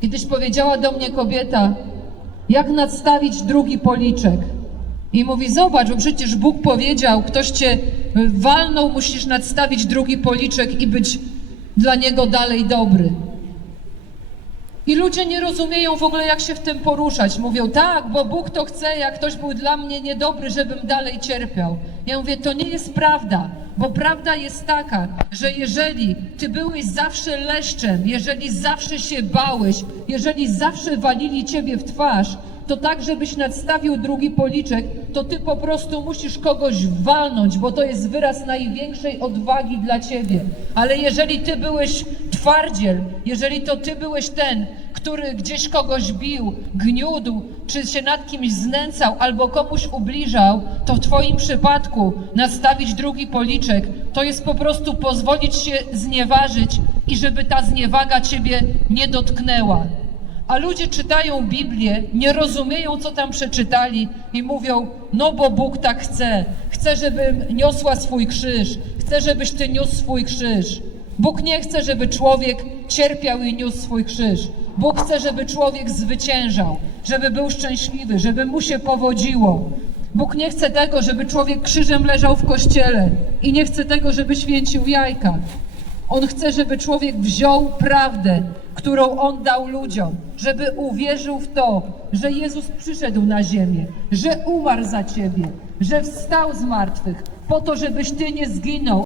Kiedyś powiedziała do mnie kobieta, jak nadstawić drugi policzek. I mówi, zobacz, bo przecież Bóg powiedział, ktoś cię walnął, musisz nadstawić drugi policzek i być dla niego dalej dobry. I ludzie nie rozumieją w ogóle, jak się w tym poruszać. Mówią, tak, bo Bóg to chce, jak ktoś był dla mnie niedobry, żebym dalej cierpiał. Ja mówię, to nie jest prawda, bo prawda jest taka, że jeżeli ty byłeś zawsze leszczem, jeżeli zawsze się bałeś, jeżeli zawsze walili ciebie w twarz, to tak, żebyś nadstawił drugi policzek, to ty po prostu musisz kogoś walnąć, bo to jest wyraz największej odwagi dla ciebie. Ale jeżeli ty byłeś twardziel, jeżeli to ty byłeś ten, który gdzieś kogoś bił, gniódł, czy się nad kimś znęcał, albo komuś ubliżał, to w twoim przypadku nastawić drugi policzek, to jest po prostu pozwolić się znieważyć i żeby ta zniewaga ciebie nie dotknęła. A ludzie czytają Biblię, nie rozumieją, co tam przeczytali i mówią, no bo Bóg tak chce. Chce, żebym niosła swój krzyż. Chce, żebyś ty niósł swój krzyż. Bóg nie chce, żeby człowiek cierpiał i niósł swój krzyż. Bóg chce, żeby człowiek zwyciężał, żeby był szczęśliwy, żeby mu się powodziło. Bóg nie chce tego, żeby człowiek krzyżem leżał w kościele i nie chce tego, żeby święcił jajka. On chce, żeby człowiek wziął prawdę, którą On dał ludziom, żeby uwierzył w to, że Jezus przyszedł na ziemię, że umarł za ciebie, że wstał z martwych, po to, żebyś ty nie zginął,